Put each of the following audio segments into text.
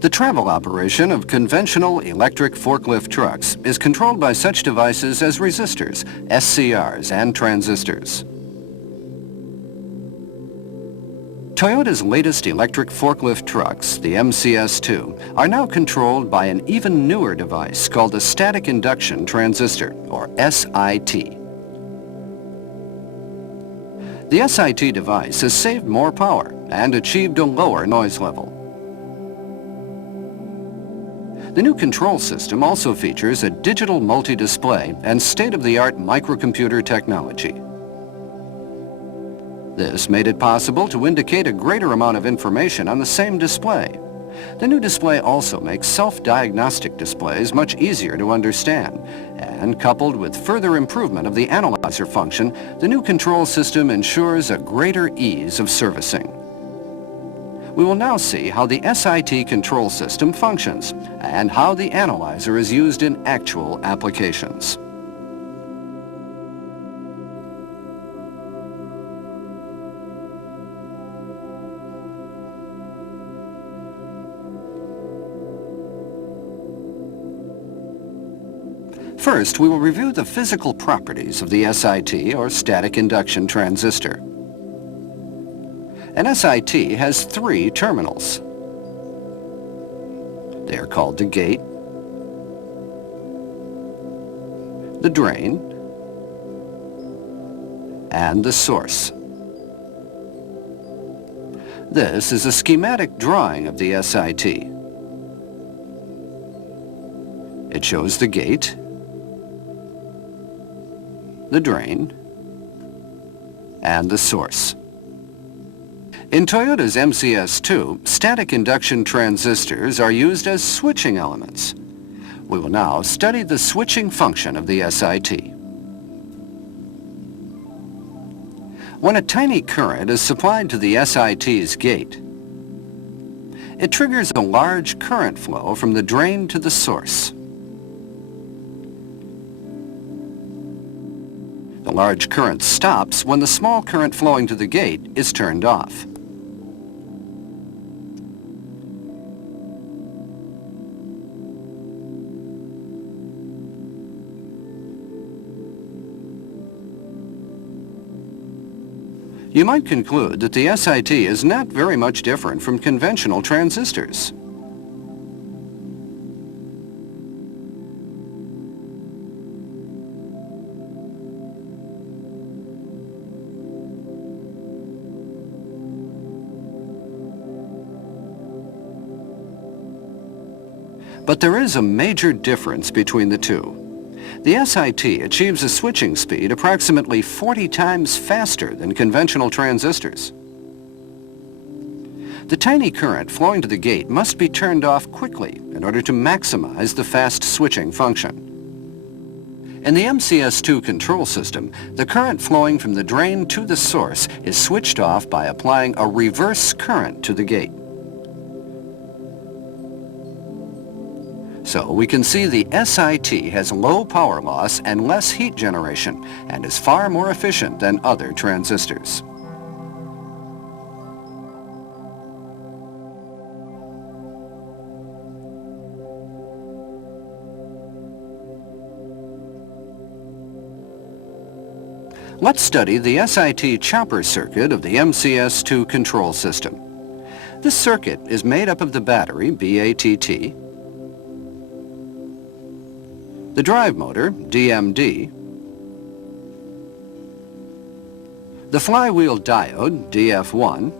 The travel operation of conventional electric forklift trucks is controlled by such devices as resistors, SCRs, and transistors. Toyota's latest electric forklift trucks, the MCS2, are now controlled by an even newer device called a static induction transistor, or SIT. The SIT device has saved more power and achieved a lower noise level. The new control system also features a digital multi-display and state-of-the-art microcomputer technology. This made it possible to indicate a greater amount of information on the same display. The new display also makes self-diagnostic displays much easier to understand, and coupled with further improvement of the analyzer function, the new control system ensures a greater ease of servicing. We will now see how the SIT control system functions and how the analyzer is used in actual applications. First, we will review the physical properties of the SIT, or static induction transistor. An SIT has 3 terminals. They are called the gate, the drain, and the source. This is a schematic drawing of the SIT. It shows the gate, the drain, and the source. In Toyota's MCS2, static induction transistors are used as switching elements. We will now study the switching function of the SIT. When a tiny current is supplied to the SIT's gate, it triggers a large current flow from the drain to the source. The large current stops when the small current flowing to the gate is turned off. You might conclude that the SIT is not very much different from conventional transistors. But there is a major difference between the two. The SIT achieves a switching speed approximately 40 times faster than conventional transistors. The tiny current flowing to the gate must be turned off quickly in order to maximize the fast switching function. In the MCS2 control system, the current flowing from the drain to the source is switched off by applying a reverse current to the gate. So we can see the SIT has low power loss and less heat generation and is far more efficient than other transistors. Let's study the SIT chopper circuit of the MCS2 control system. This circuit is made up of the battery, BATT, the drive motor, DMD, the flywheel diode, DF1,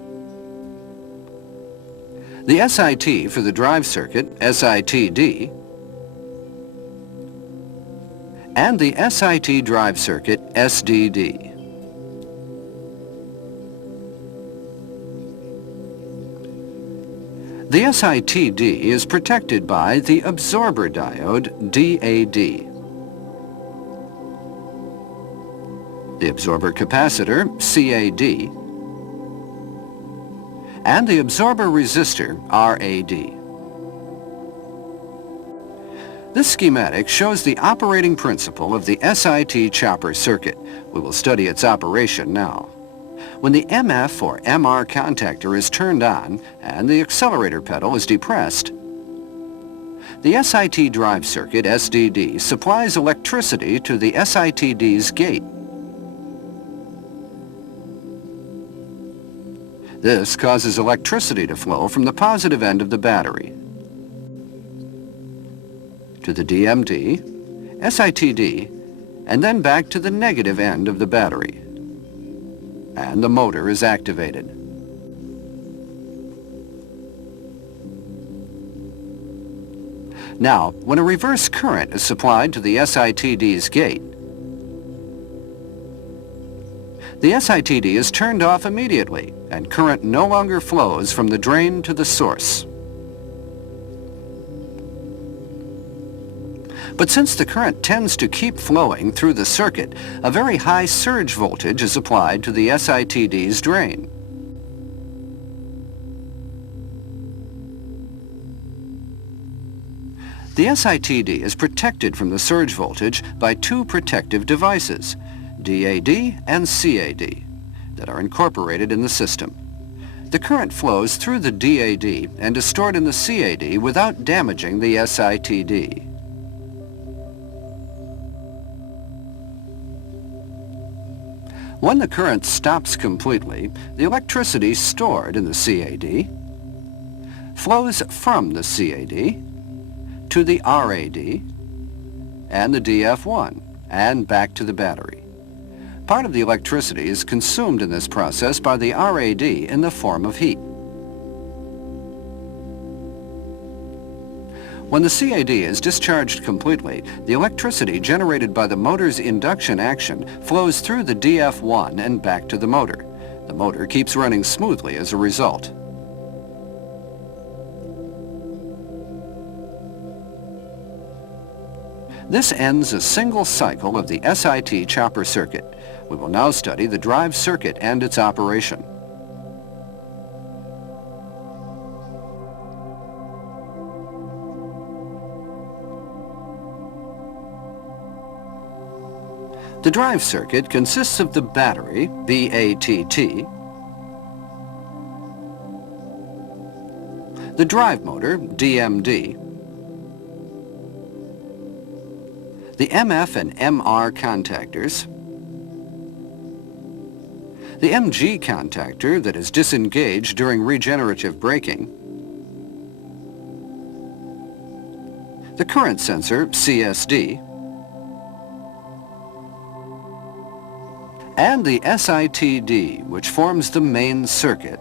the SIT for the drive circuit, SITD, and the SIT drive circuit, SDD. The SITD is protected by the absorber diode, DAD. The absorber capacitor, CAD, and the absorber resistor, RAD. This schematic shows the operating principle of the SIT chopper circuit. We will study its operation now. When the MF or MR contactor is turned on and the accelerator pedal is depressed, The SIT drive circuit, SDD, supplies electricity to the SITD's gate. This causes electricity to flow from the positive end of the battery to the DMD, SITD, and then back to the negative end of the battery. And the motor is activated. Now, when a reverse current is supplied to the SITD's gate, the SITD is turned off immediately, and current no longer flows from the drain to the source. But since the current tends to keep flowing through the circuit, a very high surge voltage is applied to the SITD's drain. The SITD is protected from the surge voltage by two protective devices, DAD and CAD, that are incorporated in the system. The current flows through the DAD and is stored in the CAD without damaging the SITD. When the current stops completely, the electricity stored in the CAD flows from the CAD to the RAD and the DF1 and back to the battery. Part of the electricity is consumed in this process by the RAD in the form of heat. When the CAD is discharged completely, the electricity generated by the motor's induction action flows through the DF1 and back to the motor. The motor keeps running smoothly as a result. This ends a single cycle of the SIT chopper circuit. We will now study the drive circuit and its operation. The drive circuit consists of the battery, BATT, the drive motor, DMD, the MF and MR contactors, the MG contactor that is disengaged during regenerative braking, the current sensor, CSD, and the SITD, which forms the main circuit,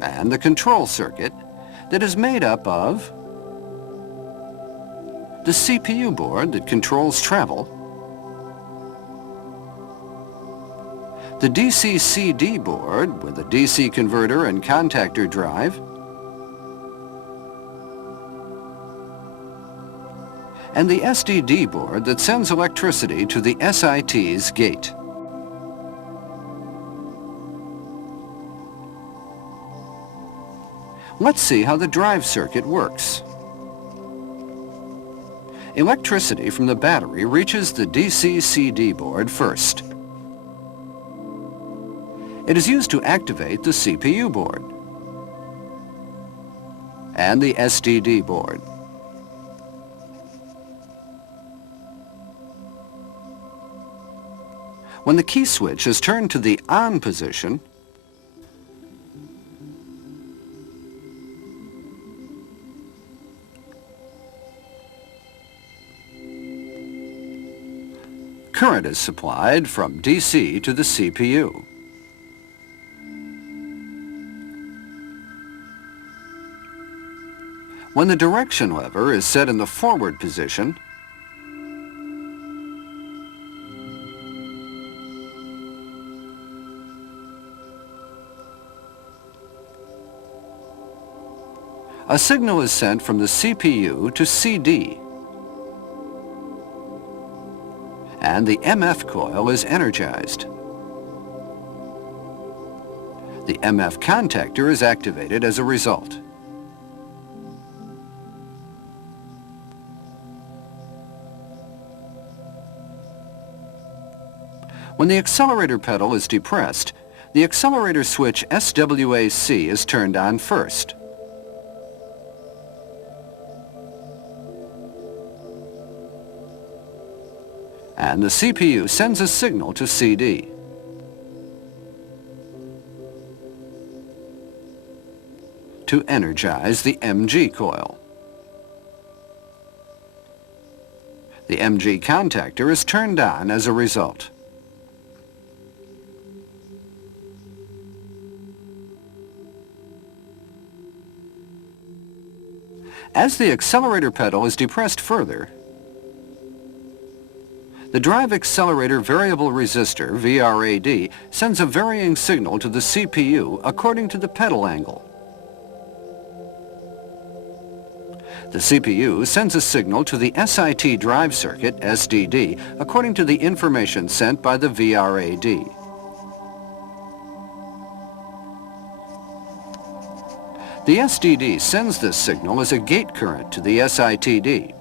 and the control circuit that is made up of the CPU board that controls travel, the DC-CD board with a DC converter and contactor drive, and the SDD board that sends electricity to the SIT's gate. Let's see how the drive circuit works. Electricity from the battery reaches the DC-CD board first. It is used to activate the CPU board and the SDD board. When the key switch is turned to the on position, current is supplied from DC to the CPU. When the direction lever is set in the forward position, a signal is sent from the CPU to CD, and the MF coil is energized. The MF contactor is activated as a result. When the accelerator pedal is depressed, the accelerator switch SWAC is turned on first. and the CPU sends a signal to CD. To energize the MG coil. The MG contactor is turned on as a result. As the accelerator pedal is depressed further, the drive accelerator variable resistor, VRAD, sends a varying signal to the CPU according to the pedal angle. The CPU sends a signal to the SIT drive circuit, SDD, according to the information sent by the VRAD. The SDD sends this signal as a gate current to the SITD.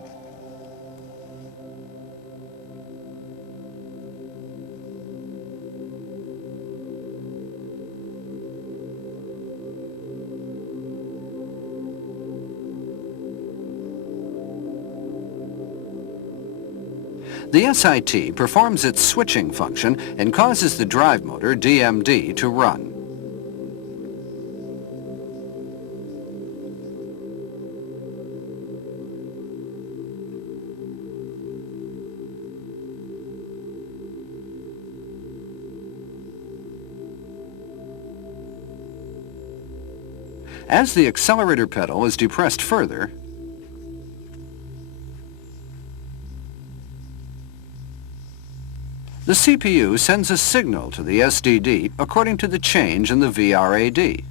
The SIT performs its switching function and causes the drive motor, DMD, to run. As the accelerator pedal is depressed further, the CPU sends a signal to the SDD according to the change in the VRAD.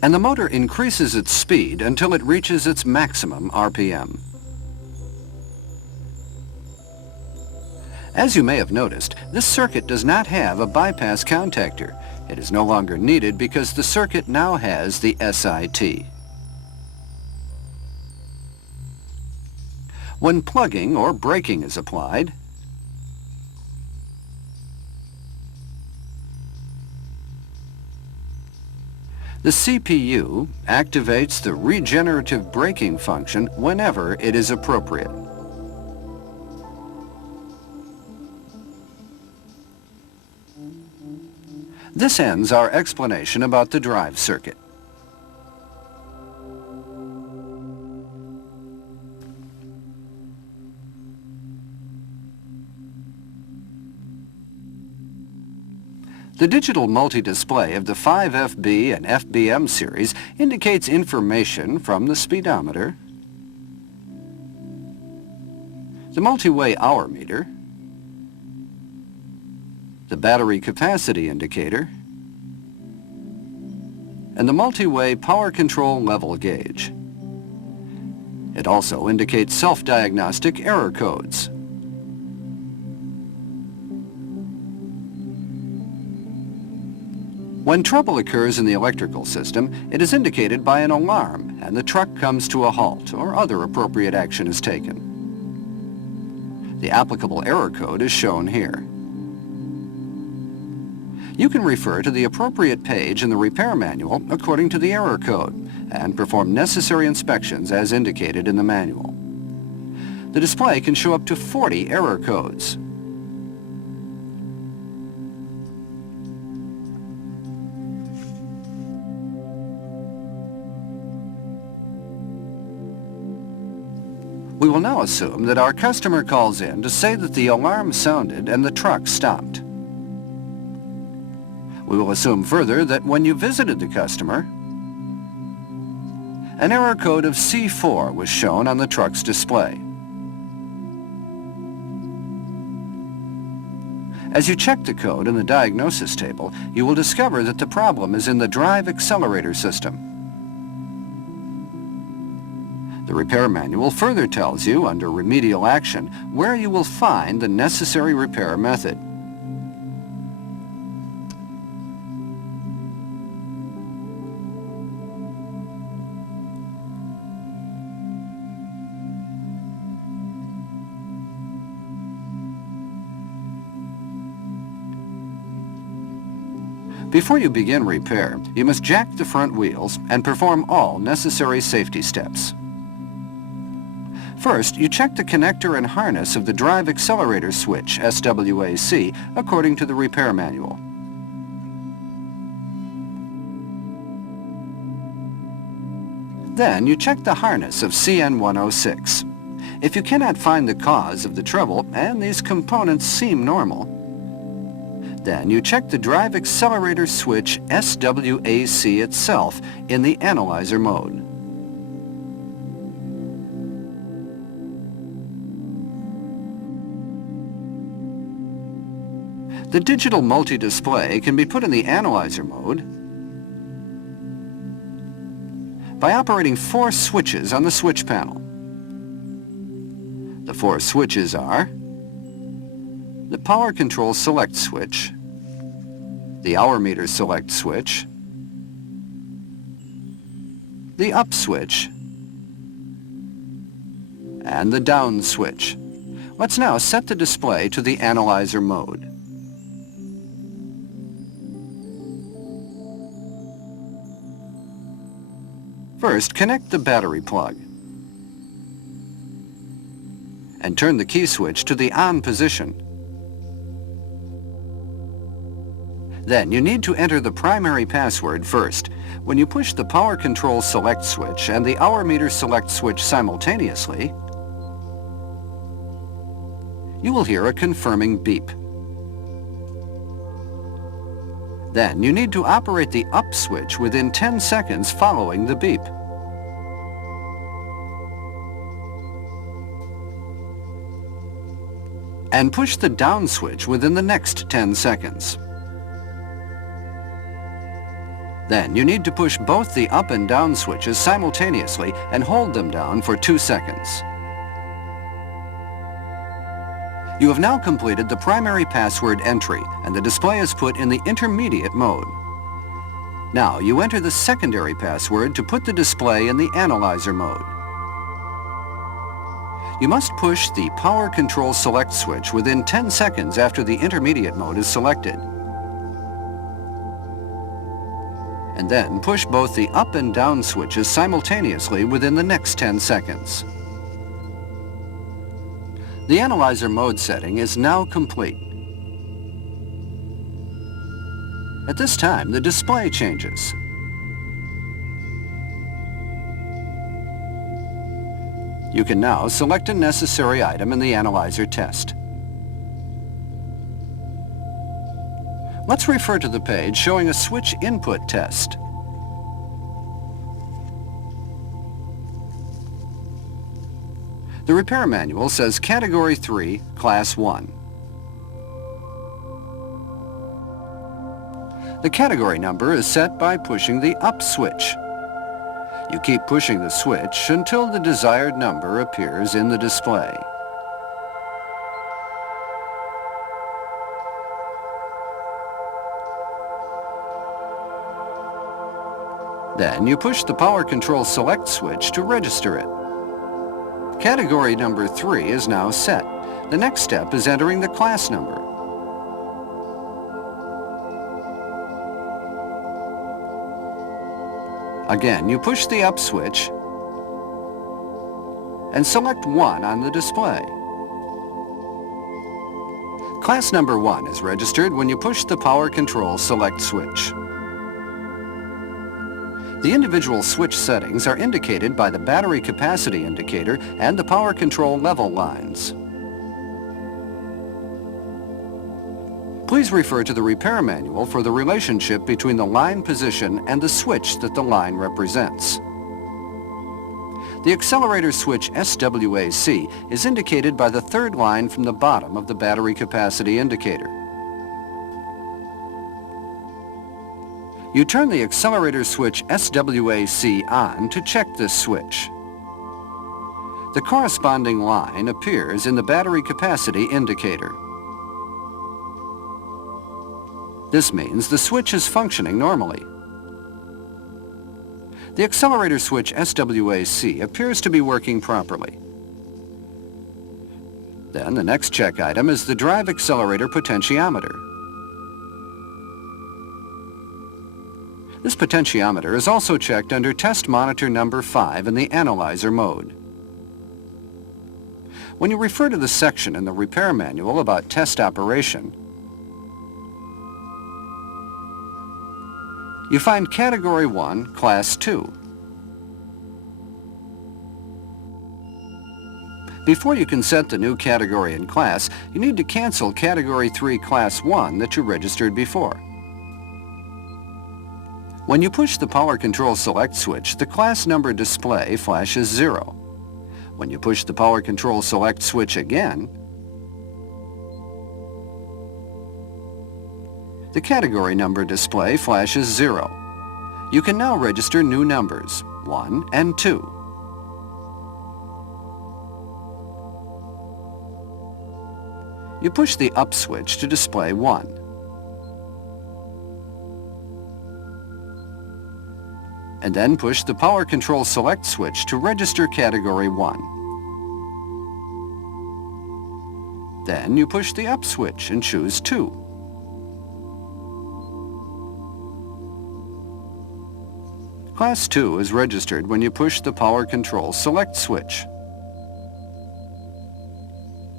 And the motor increases its speed until it reaches its maximum RPM. As you may have noticed, this circuit does not have a bypass contactor. It is no longer needed because the circuit now has the SIT. When plugging or braking is applied, the CPU activates the regenerative braking function whenever it is appropriate. This ends our explanation about the drive circuit. The digital multi-display of the 5FB and FBM series indicates information from the speedometer, the multi-way hour meter, the battery capacity indicator, and the multi-way power control level gauge. It also indicates self-diagnostic error codes. When trouble occurs in the electrical system, it is indicated by an alarm and the truck comes to a halt or other appropriate action is taken. The applicable error code is shown here. You can refer to the appropriate page in the repair manual according to the error code and perform necessary inspections as indicated in the manual. The display can show up to 40 error codes. We will now assume that our customer calls in to say that the alarm sounded and the truck stopped. We will assume further that when you visited the customer, an error code of C4 was shown on the truck's display. As you check the code in the diagnosis table, you will discover that the problem is in the drive accelerator system. The repair manual further tells you, under remedial action, where you will find the necessary repair method. Before you begin repair, you must jack the front wheels and perform all necessary safety steps. First, you check the connector and harness of the drive accelerator switch, SWAC, according to the repair manual. Then you check the harness of CN106. If you cannot find the cause of the trouble, and these components seem normal, then you check the drive accelerator switch SWAC itself in the analyzer mode. The digital multi-display can be put in the analyzer mode by operating 4 switches on the switch panel. The 4 switches are the power control select switch, the hour meter select switch, the up switch, and the down switch. Let's now set the display to the analyzer mode. First, connect the battery plug and turn the key switch to the on position. Then you need to enter the primary password first. When you push the power control select switch and the hour meter select switch simultaneously, you will hear a confirming beep. Then you need to operate the up switch within 10 seconds following the beep. And push the down switch within the next 10 seconds. Then you need to push both the up and down switches simultaneously and hold them down for 2 seconds. You have now completed the primary password entry, and the display is put in the intermediate mode. Now you enter the secondary password to put the display in the analyzer mode. You must push the power control select switch within 10 seconds after the intermediate mode is selected. And then push both the up and down switches simultaneously within the next 10 seconds. The analyzer mode setting is now complete. At this time, the display changes. You can now select a necessary item in the analyzer test. Let's refer to the page showing a switch input test. The repair manual says Category 3, Class 1. The category number is set by pushing the up switch. You keep pushing the switch until the desired number appears in the display. Then you push the power control select switch to register it. Category number 3 is now set. The next step is entering the class number. Again, you push the up switch and select 1 on the display. Class number 1 is registered when you push the power control select switch. The individual switch settings are indicated by the battery capacity indicator and the power control level lines. Please refer to the repair manual for the relationship between the line position and the switch that the line represents. The accelerator switch SWAC is indicated by the third line from the bottom of the battery capacity indicator. You turn the accelerator switch SWAC on to check this switch. The corresponding line appears in the battery capacity indicator. This means the switch is functioning normally. The accelerator switch SWAC appears to be working properly. Then the next check item is the drive accelerator potentiometer. This potentiometer is also checked under test monitor number 5 in the analyzer mode. When you refer to the section in the repair manual about test operation, you find Category 1, Class 2. Before you can set the new category and class, you need to cancel Category 3, Class 1 that you registered before. When you push the Power Control Select switch, the class number display flashes 0. When you push the Power Control Select switch again, the category number display flashes 0. You can now register new numbers, 1 and 2. You push the up switch to display 1. And then push the Power Control Select switch to register Category 1. Then you push the up switch and choose 2. Class 2 is registered when you push the Power Control Select switch.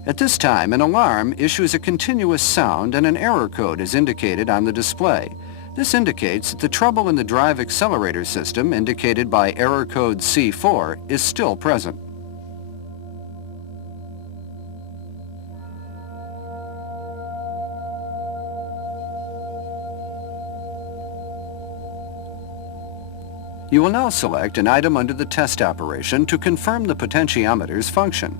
At this time, an alarm issues a continuous sound and an error code is indicated on the display. This indicates that the trouble in the drive accelerator system, indicated by error code C4, is still present. You will now select an item under the test operation to confirm the potentiometer's function.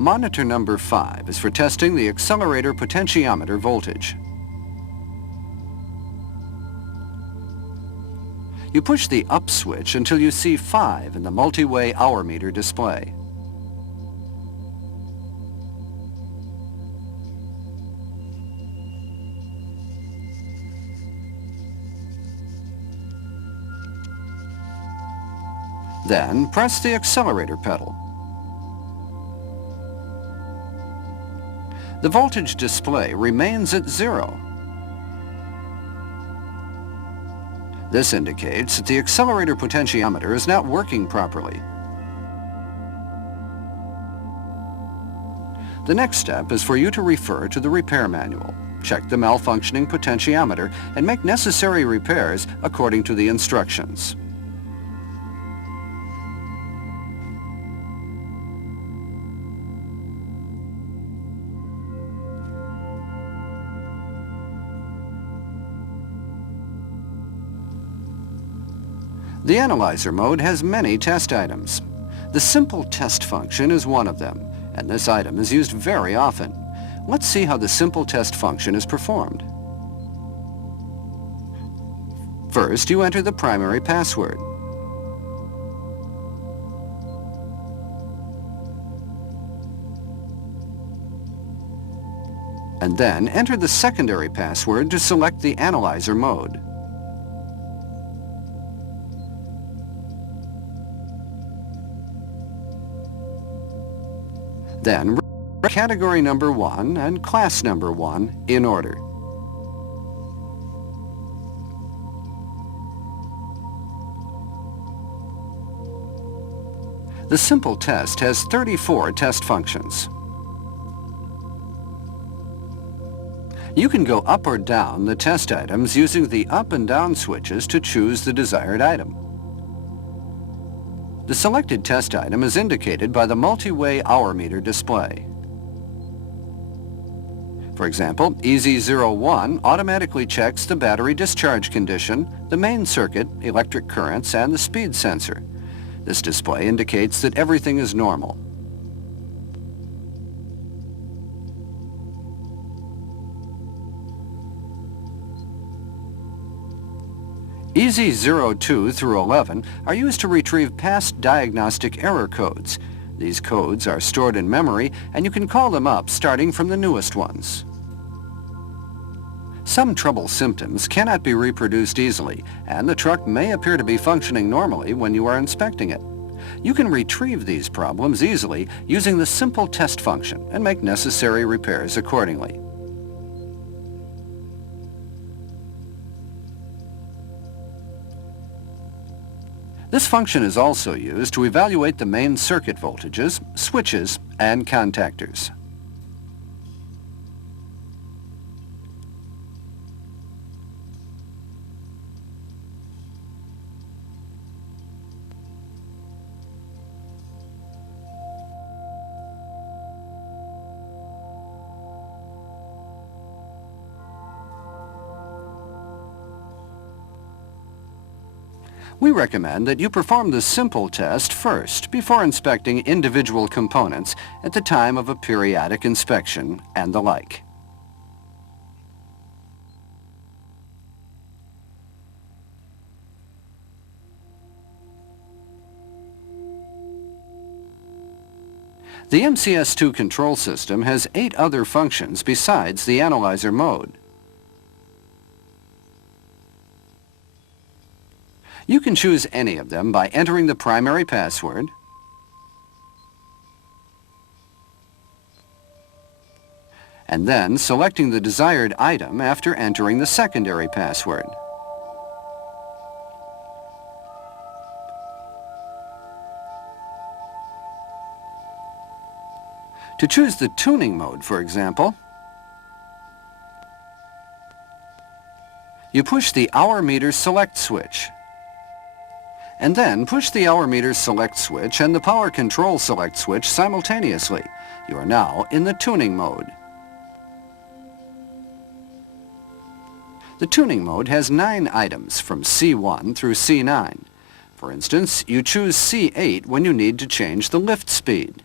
Monitor number 5 is for testing the accelerator potentiometer voltage. You push the up switch until you see 5 in the multi-way hour meter display. Then press the accelerator pedal. The voltage display remains at 0. This indicates that the accelerator potentiometer is not working properly. The next step is for you to refer to the repair manual, check the malfunctioning potentiometer, and make necessary repairs according to the instructions. The analyzer mode has many test items. The simple test function is one of them, and this item is used very often. Let's see how the simple test function is performed. First, you enter the primary password. And then enter the secondary password to select the analyzer mode. Then, category number 1 and class number 1 in order. The simple test has 34 test functions. You can go up or down the test items using the up and down switches to choose the desired item. The selected test item is indicated by the multi-way hour meter display. For example, EZ01 automatically checks the battery discharge condition, the main circuit, electric currents, and the speed sensor. This display indicates that everything is normal. EZ02 through 11 are used to retrieve past diagnostic error codes. These codes are stored in memory, and you can call them up starting from the newest ones. Some trouble symptoms cannot be reproduced easily, and the truck may appear to be functioning normally when you are inspecting it. You can retrieve these problems easily using the simple test function and make necessary repairs accordingly. This function is also used to evaluate the main circuit voltages, switches, and contactors. We recommend that you perform the simple test first before inspecting individual components at the time of a periodic inspection and the like. The MCS2 control system has 8 other functions besides the analyzer mode. You can choose any of them by entering the primary password, and then selecting the desired item after entering the secondary password. To choose the tuning mode, for example, you push the hour meter select switch, and then push the hour meter select switch and the power control select switch simultaneously. You are now in the tuning mode. The tuning mode has 9 items from C1 through C9. For instance, you choose C8 when you need to change the lift speed.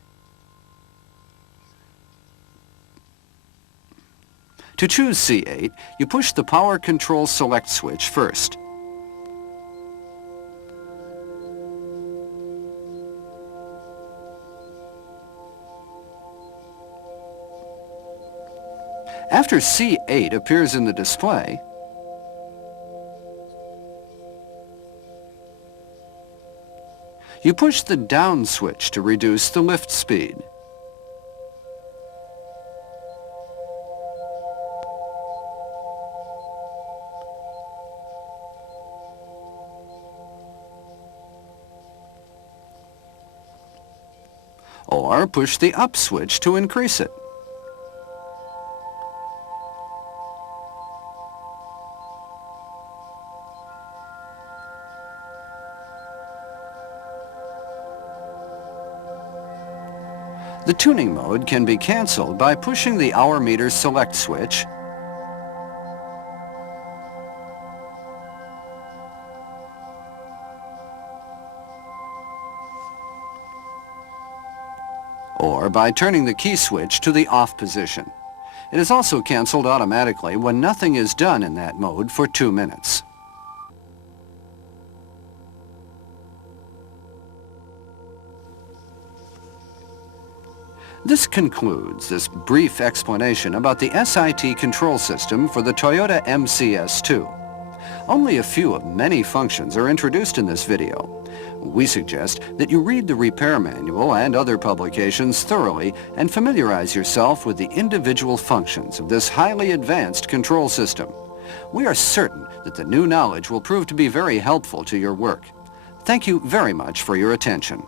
To choose C8, you push the power control select switch first. After C8 appears in the display, you push the down switch to reduce the lift speed. Or push the up switch to increase it. The tuning mode can be canceled by pushing the hour meter select switch or by turning the key switch to the off position. It is also canceled automatically when nothing is done in that mode for 2 minutes. This concludes this brief explanation about the SIT control system for the Toyota MCS2. Only a few of many functions are introduced in this video. We suggest that you read the repair manual and other publications thoroughly and familiarize yourself with the individual functions of this highly advanced control system. We are certain that the new knowledge will prove to be very helpful to your work. Thank you very much for your attention.